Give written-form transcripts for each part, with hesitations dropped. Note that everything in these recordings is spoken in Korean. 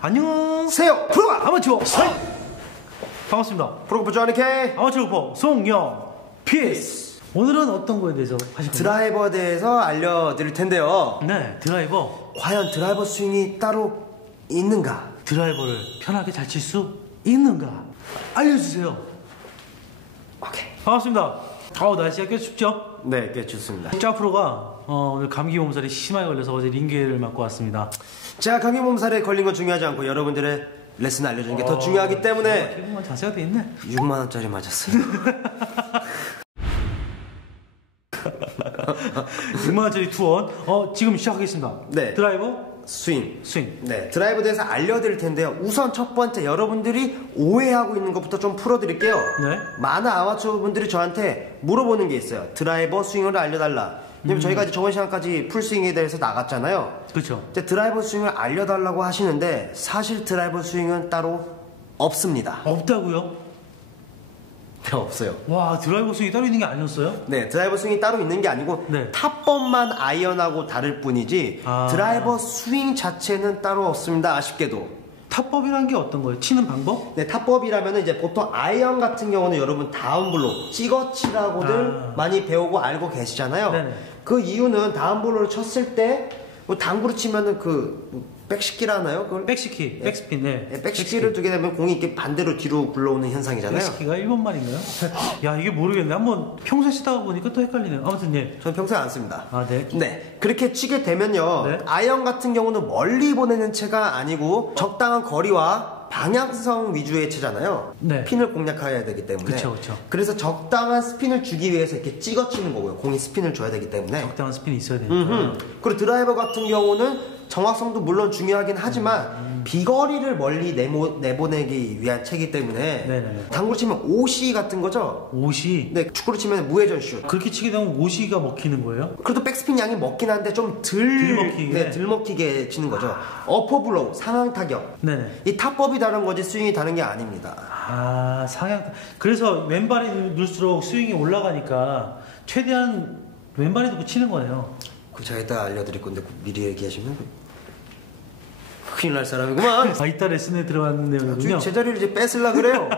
안녕하세요. 프로가 아마추어 사인. 반갑습니다. 프로골프 조아니 K 아마추어 골퍼 송영 피스. 오늘은 어떤 거에 대해서 하실 건가요? 드라이버에 대해서 알려드릴 텐데요. 네, 드라이버. 과연 드라이버 스윙이 따로 있는가? 드라이버를 편하게 잘 칠 수 있는가? 알려주세요. 오케이. 반갑습니다. 날씨가 꽤 춥죠? 네, 꽤 좋습니다. 짜 프로가 오늘 감기 몸살이 심하게 걸려서 어제 링게를 맞고 왔습니다. 자, 감기 몸살에 걸린 건 중요하지 않고 여러분들의 레슨 알려주는 게 더 중요하기 때문에 기분만 자세가 돼 있네. 6만원짜리 맞았어요. 6만원짜리 투원. 지금 시작하겠습니다. 네. 드라이버 스윙. 스윙. 네, 드라이버에 대해서 알려드릴 텐데요. 우선 첫 번째 여러분들이 오해하고 있는 것부터 좀 풀어드릴게요. 네. 많은 아마추어 분들이 저한테 물어보는 게 있어요. 드라이버 스윙을 알려달라. 왜냐면 저희가 이제 저번 시간까지 풀스윙에 대해서 나갔잖아요. 그렇죠. 이제 드라이버 스윙을 알려달라고 하시는데 사실 드라이버 스윙은 따로 없습니다. 없다고요? 네, 없어요. 와, 드라이버 스윙이 따로 있는 게 아니었어요? 네, 드라이버 스윙이 따로 있는 게 아니고 네. 탑법만 아이언하고 다를 뿐이지 드라이버 스윙 자체는 따로 없습니다. 아쉽게도. 탑법이란 게 어떤 거예요? 치는 방법? 네, 탑법이라면은 이제 보통 아이언 같은 경우는 여러분 다운블로 찍어치라고들 많이 배우고 알고 계시잖아요. 네네. 그 이유는 다운블로를 쳤을 때 뭐 당구로 치면은 백시키라 하나요? 그걸? 백시키, 백스핀, 네. 네, 백시키를 두게 되면 공이 이렇게 반대로 뒤로 굴러오는 현상이잖아요. 백시키가 일본 말인가요? 야, 이게 모르겠네. 한번 평소에 치다가 보니까 또 헷갈리네요. 아무튼 예. 저는 평소에 안 씁니다. 아, 네. 네, 그렇게 치게 되면요. 네. 아이언 같은 경우는 멀리 보내는 채가 아니고 적당한 거리와 방향성 위주의 채잖아요. 네. 핀을 공략해야 되기 때문에. 그쵸, 그쵸. 그래서 적당한 스핀을 주기 위해서 이렇게 찍어치는 거고요. 공이 스핀을 줘야 되기 때문에. 적당한 스핀이 있어야 되니까. 그리고 드라이버 같은 경우는 정확성도 물론 중요하긴 하지만 비거리를 멀리 내보내기 위한 채이기 때문에 네네네. 당구로 치면 OC 같은 거죠. 옷이 네, 축구로 치면 무회전 슛. 그렇게 치게 되면 옷이가 먹히는 거예요? 그래도 백스핀 양이 먹긴 한데 좀 덜 먹히게? 네, 덜 먹히게 치는 거죠. 어퍼블로우, 상향 타격. 네네. 이 탑법이 다른 거지 스윙이 다른 게 아닙니다. 아, 상향. 그래서 왼발이 늘수록 스윙이 올라가니까 최대한 왼발에 두고 치는 거네요. 그 제가 이따 알려드릴 건데 미리 얘기하시면 큰일 날 사람이구만. 이따 레슨에 들어가는 내용이군요. 제 자리를 이제 뺏으려 그래요.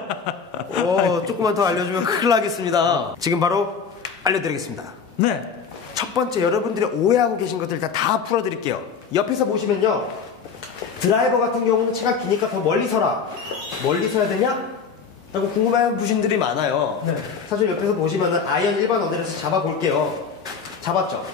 조금만 더 알려주면 큰일 나겠습니다. 지금 바로 알려드리겠습니다. 네. 첫 번째 여러분들이 오해하고 계신 것들 일단 다 풀어드릴게요. 옆에서 보시면요. 드라이버 같은 경우는 채가 기니까 더 멀리 서라. 멀리 서야 되냐? 라고 궁금해하는 분들이 많아요. 네. 사실 옆에서 보시면은 아이언 일반 어드레스 잡아볼게요. 잡았죠?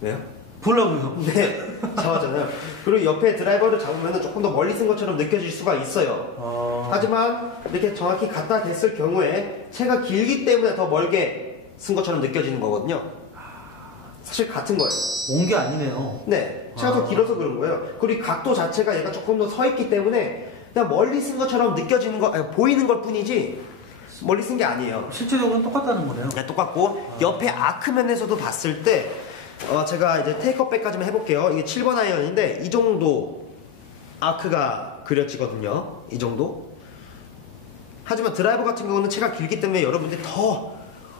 왜요? 보려고요. 네, 잡았잖아요. 그리고 옆에 드라이버를 잡으면 조금 더 멀리 쓴 것처럼 느껴질 수가 있어요. 하지만 이렇게 정확히 갖다 댔을 경우에 채가 길기 때문에 더 멀게 쓴 것처럼 느껴지는 거거든요. 사실 같은 거예요. 온 게 아니네요. 네, 채가 더 길어서 그런 거예요. 그리고 각도 자체가 얘가 조금 더 서 있기 때문에 그냥 멀리 쓴 것처럼 느껴지는 거, 보이는 것 뿐이지 멀리 쓴 게 아니에요. 실제적으로는 똑같다는 거네요. 네, 똑같고 옆에 아크면에서도 봤을 때 제가 이제 테이크업백까지만 해볼게요. 이게 7번 아이언인데 이 정도 아크가 그려지거든요. 이 정도. 하지만 드라이버 같은 경우는 채가 길기 때문에 여러분들이 더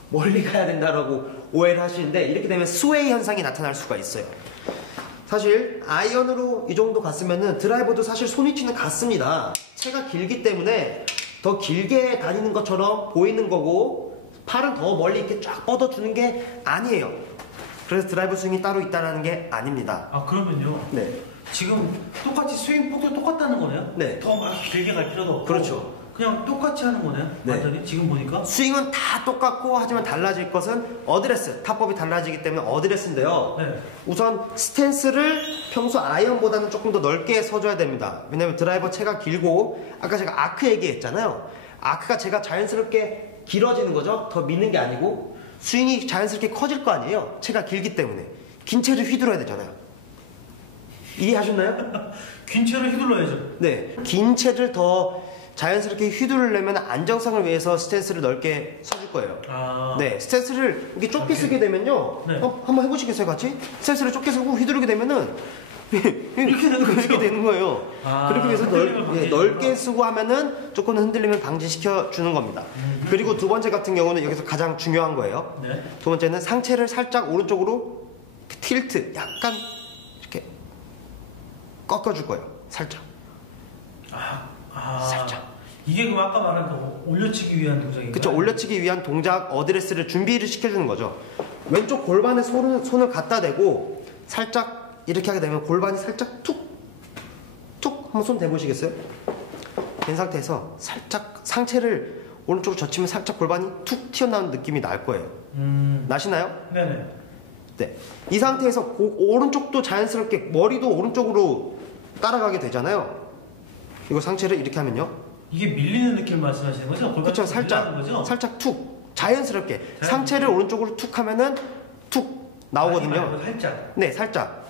멀리 가야 된다라고 오해를 하시는데 이렇게 되면 스웨이 현상이 나타날 수가 있어요. 사실 아이언으로 이 정도 갔으면은 드라이버도 사실 손위치는 같습니다. 채가 길기 때문에 더 길게 다니는 것처럼 보이는 거고 팔은 더 멀리 이렇게 쫙 뻗어주는 게 아니에요. 그래서 드라이버 스윙이 따로 있다는 게 아닙니다. 아, 그러면요. 네. 지금 똑같이 스윙 폭도 똑같다는 거네요? 네. 더 막 길게 갈 필요도 없고. 그렇죠. 그냥 똑같이 하는 거네요? 네. 완전히? 지금 보니까? 스윙은 다 똑같고 하지만 달라질 것은 어드레스, 탑법이 달라지기 때문에 어드레스인데요. 네. 우선 스탠스를 평소 아이언보다는 조금 더 넓게 서줘야 됩니다. 왜냐면 드라이버 채가 길고 아까 제가 아크 얘기했잖아요. 아크가 제가 자연스럽게 길어지는 거죠. 더 미는 게 아니고 스윙이 자연스럽게 커질 거 아니에요. 채가 길기 때문에 긴 채를 휘둘러야 되잖아요. 이해하셨나요? 긴 채를 휘둘러야죠. 네, 긴 채를 더 자연스럽게 휘두르려면 안정성을 위해서 스탠스를 넓게 서줄 거예요. 네, 스탠스를 이렇게 좁게 쓰게 되면요. 네. 한번 해보시겠어요, 같이? 스탠스를 좁게 쓰고 휘두르게 되면은 이렇게 되는 거예요. 그렇게 해서 넓게 쓰고 하면은 조금 흔들리면 방지시켜 주는 겁니다. 그리고 두 번째 같은 경우는 여기서 가장 중요한 거예요. 네. 두 번째는 상체를 살짝 오른쪽으로 틸트, 약간 이렇게 꺾어줄 거예요. 살짝. 살짝. 이게 그럼 아까 말한 그 올려치기 위한 동작인가요? 그쵸, 올려치기 위한 동작 어드레스를 준비를 시켜주는 거죠. 왼쪽 골반에 손을 갖다 대고 살짝 이렇게 하게 되면 골반이 살짝 툭 한번 손 대보시겠어요? 된 상태에서 살짝 상체를 오른쪽으로 젖히면 살짝 골반이 툭 튀어나오는 느낌이 날 거예요. 나시나요? 네네. 네. 이 상태에서 오른쪽도 자연스럽게 머리도 오른쪽으로 따라가게 되잖아요. 이거 상체를 이렇게 하면요. 이게 밀리는 느낌 말씀하시는 거죠? 그렇죠. 거죠? 살짝 툭 자연스럽게 상체를 오른쪽으로 툭 하면은 툭 나오거든요. 살짝. 네, 살짝.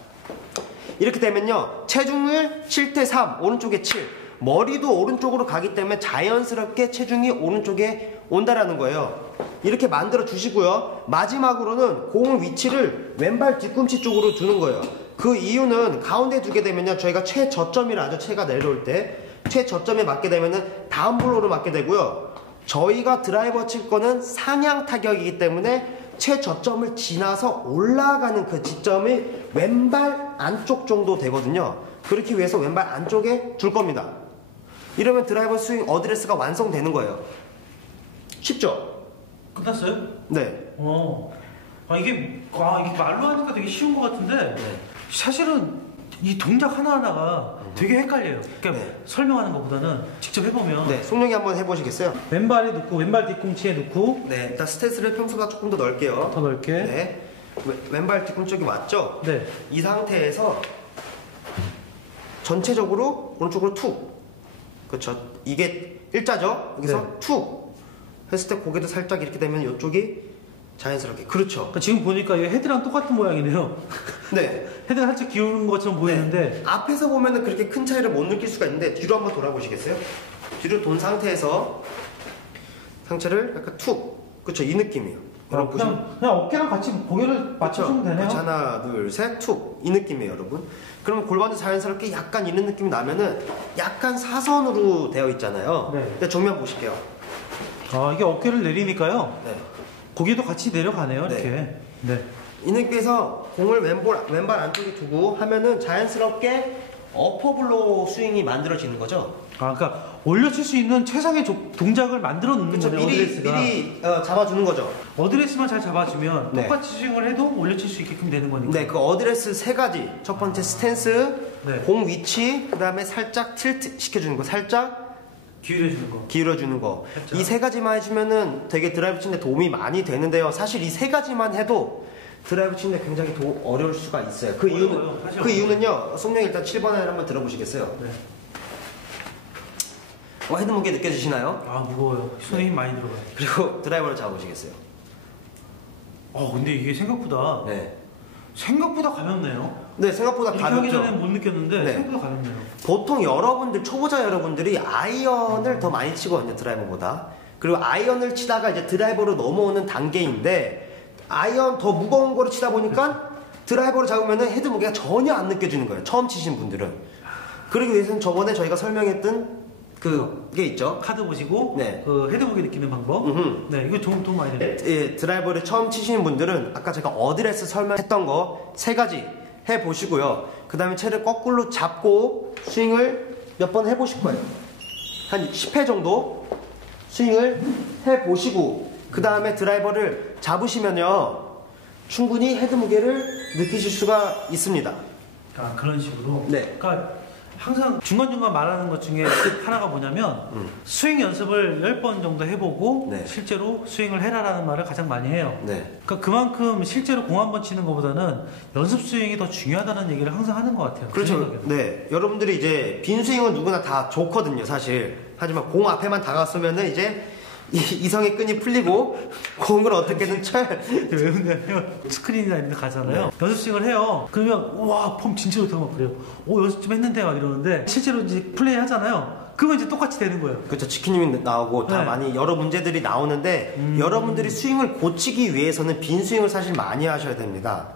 이렇게 되면요. 체중을 7대 3, 오른쪽에 7. 머리도 오른쪽으로 가기 때문에 자연스럽게 체중이 오른쪽에 온다라는 거예요. 이렇게 만들어 주시고요. 마지막으로는 공 위치를 왼발 뒤꿈치 쪽으로 두는 거예요. 그 이유는 가운데 두게 되면요. 저희가 최저점이라 하죠. 체가 내려올 때. 최저점에 맞게 되면은 다운 블로우로 맞게 되고요. 저희가 드라이버 칠 거는 상향 타격이기 때문에 최저점을 지나서 올라가는 그 지점이 왼발 안쪽 정도 되거든요. 그렇기 위해서 왼발 안쪽에 둘 겁니다. 이러면 드라이버 스윙 어드레스가 완성되는 거예요. 쉽죠? 끝났어요? 네. 이게 말로 하니까 되게 쉬운 것 같은데 네. 사실은 이 동작 하나하나가 되게 헷갈려요. 그러니까 네. 설명하는 것보다는 직접 해보면 네, 송영이 한번 해보시겠어요? 왼발에 넣고 왼발 뒤꿈치에 넣고 네, 일단 스탠스를 평소보다 조금 더 넓게요. 더 넓게. 네. 왼발 뒤꿈치 쪽이 맞죠? 네. 이 상태에서 전체적으로 오른쪽으로 툭. 그렇죠. 이게 일자죠? 여기서 네. 툭 했을 때 고개도 살짝 이렇게 되면 이쪽이 자연스럽게. 그렇죠. 그러니까 지금 보니까 이 헤드랑 똑같은 모양이네요. 네. 헤드가 살짝 기울는 것처럼 보이는데 네. 앞에서 보면은 그렇게 큰 차이를 못 느낄 수가 있는데 뒤로 한번 돌아보시겠어요? 뒤로 돈 상태에서 상체를 약간 툭. 그렇죠. 이 느낌이에요. 여러분 그냥 어깨랑 같이 고개를 맞춰주면 되네요. 그렇죠. 하나, 둘, 셋, 툭. 이 느낌이에요, 여러분. 그러면 골반도 자연스럽게 약간 이런 느낌이 나면은 약간 사선으로 되어 있잖아요. 네. 근데 정면 보실게요. 이게 어깨를 내리니까요. 네. 고개도 같이 내려가네요. 네. 이렇게. 네. 이 느낌에서 공을 왼발 안쪽에 두고 하면은 자연스럽게 어퍼블로 스윙이 만들어지는 거죠. 그러니까 올려칠 수 있는 최상의 동작을 만들어 놓는 그렇죠. 거네요. 어드레스가. 미리 잡아주는 거죠. 어드레스만 잘 잡아주면 네. 똑같이 스윙을 해도 올려칠 수 있게끔 되는 거니까. 네, 그 어드레스 세 가지. 첫 번째 스탠스, 네. 공 위치, 그 다음에 살짝 틸트 시켜주는 거, 살짝 기울여주는 거. 기울여주는 거. 살짝. 이 세 가지만 해주면은 되게 드라이브 치는데 도움이 많이 되는데요. 사실 이 세 가지만 해도 드라이브 치는데 굉장히 어려울 수가 있어요. 어려워요. 사실 그 이유는요. 송영 일단 7번 아이를 한번 들어보시겠어요? 네. 헤드 무게 느껴지시나요? 무거워요. 손에 힘 많이 들어가요. 그리고 드라이버를 잡아보시겠어요? 근데 이게 생각보다 네. 가볍네요. 네, 생각보다 이렇게 하기 가볍죠. 전에 못 느꼈는데 네. 생각보다 가볍네요. 보통 여러분들, 초보자 여러분들이 아이언을 더 많이 치거든요, 드라이버보다. 그리고 아이언을 치다가 이제 드라이버로 넘어오는 단계인데, 아이언 더 무거운 거를 치다 보니까 드라이버를 잡으면 헤드 무게가 전혀 안 느껴지는 거예요, 처음 치신 분들은. 그러기 위해서는 저번에 저희가 설명했던 그게 있죠. 카드 보시고 네. 그 헤드 무게 느끼는 방법. 음흠. 네, 이거 도움 많이 돼요. 예, 드라이버를 처음 치시는 분들은 아까 제가 어드레스 설명했던 거 세 가지 해보시고요. 그 다음에 채를 거꾸로 잡고 스윙을 몇 번 해보실 거예요. 한 10회 정도 스윙을 해보시고 그 다음에 드라이버를 잡으시면요 충분히 헤드 무게를 느끼실 수가 있습니다. 그런 식으로. 네. 그러니까 항상 중간중간 말하는 것 중에 하나가 뭐냐면 스윙 연습을 10번 정도 해보고 네. 실제로 스윙을 해라라는 말을 가장 많이 해요. 네. 그러니까 그만큼 실제로 공 한 번 치는 것보다는 연습 스윙이 더 중요하다는 얘기를 항상 하는 것 같아요. 제 그렇죠. 생각에는. 네. 여러분들이 이제 빈 스윙은 누구나 다 좋거든요, 사실. 하지만 공 앞에만 다가서면은 이제 이성의 끈이 풀리고 공을 어떻게든 쳐야. 왜 그러냐면 스크린이나 이런 데 가잖아요. 네. 연습 스윙을 해요. 그러면 와 폼 진짜 좋다고 막 그래요. 연습 좀 했는데 막 이러는데 실제로 이제 플레이 하잖아요. 그러면 이제 똑같이 되는 거예요. 그렇죠. 치킨님이 나오고 다 네. 많이 여러 문제들이 나오는데 여러분들이 스윙을 고치기 위해서는 빈 스윙을 사실 많이 하셔야 됩니다.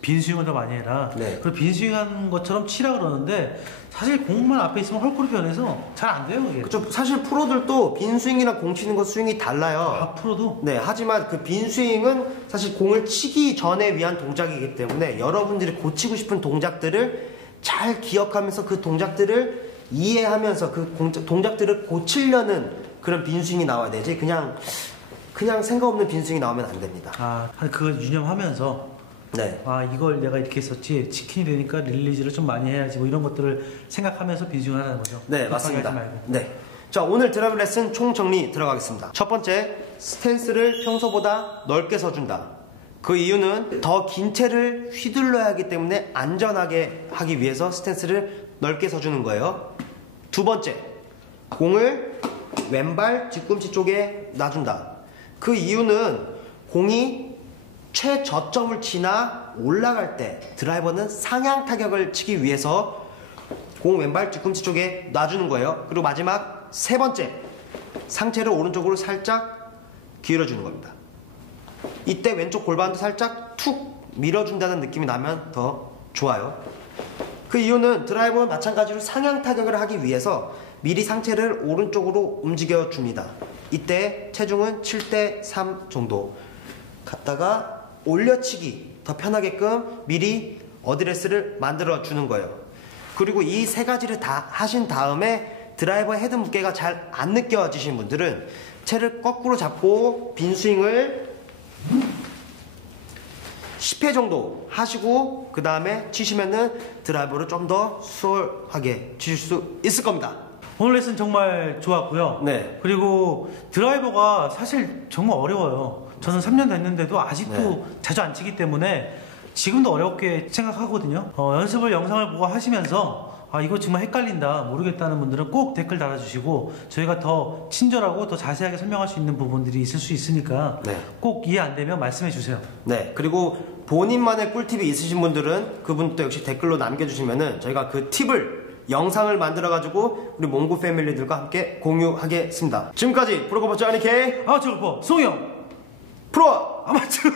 빈 스윙을 더 많이 해라. 네. 그리고 빈 스윙한 것처럼 치라 그러는데 사실 공만 앞에 있으면 헐크로 변해서 잘 안 돼요. 그게. 그렇죠. 사실 프로들도 빈 스윙이랑 공 치는 거 스윙이 달라요. 앞으로도 네, 하지만 그 빈 스윙은 사실 공을 치기 전에 위한 동작이기 때문에 여러분들이 고치고 싶은 동작들을 잘 기억하면서 그 동작들을 이해하면서 그 동작들을 고치려는 그런 빈스윙이 나와야 되지 그냥 생각 없는 빈스윙이 나오면 안 됩니다. 그걸 유념하면서 네. 이걸 내가 이렇게 했었지, 치킨이 되니까 릴리즈를 좀 많이 해야지, 뭐 이런 것들을 생각하면서 빈스윙을 하는 거죠. 네, 맞습니다. 네. 자, 오늘 드라이브 레슨 총 정리 들어가겠습니다. 첫 번째, 스탠스를 평소보다 넓게 서준다. 그 이유는 더 긴 채를 휘둘러야 하기 때문에 안전하게 하기 위해서 스탠스를 넓게 서주는 거예요. 두 번째, 공을 왼발 뒤꿈치 쪽에 놔준다. 그 이유는 공이 최저점을 지나 올라갈 때 드라이버는 상향 타격을 치기 위해서 공 왼발 뒤꿈치 쪽에 놔주는 거예요. 그리고 마지막 세 번째, 상체를 오른쪽으로 살짝 기울여주는 겁니다. 이때 왼쪽 골반도 살짝 툭 밀어준다는 느낌이 나면 더 좋아요. 그 이유는 드라이버는 마찬가지로 상향 타격을 하기 위해서 미리 상체를 오른쪽으로 움직여 줍니다. 이때 체중은 7대3 정도 갖다가 올려치기 더 편하게끔 미리 어드레스를 만들어 주는 거예요. 그리고 이 세 가지를 다 하신 다음에 드라이버 헤드 무게가 잘 안 느껴지신 분들은 채를 거꾸로 잡고 빈스윙을 10회 정도 하시고 그 다음에 치시면은 드라이버를 좀 더 수월하게 치실 수 있을 겁니다. 오늘 레슨 정말 좋았고요. 네. 그리고 드라이버가 사실 정말 어려워요. 저는 3년 됐는데도 아직도 자주 안 치기 때문에 지금도 어렵게 생각하거든요. 연습을 영상을 보고 하시면서 이거 정말 헷갈린다, 모르겠다는 분들은 꼭 댓글 달아주시고 저희가 더 친절하고 더 자세하게 설명할 수 있는 부분들이 있을 수 있으니까 꼭 이해 안 되면 말씀해 주세요. 네. 그리고 본인만의 꿀팁이 있으신 분들은 그분도 역시 댓글로 남겨주시면은 저희가 그 팁을 영상을 만들어가지고 우리 몽구 패밀리들과 함께 공유하겠습니다. 지금까지 프로골퍼 쩌니케이 저거 송이 형 프로 아마추어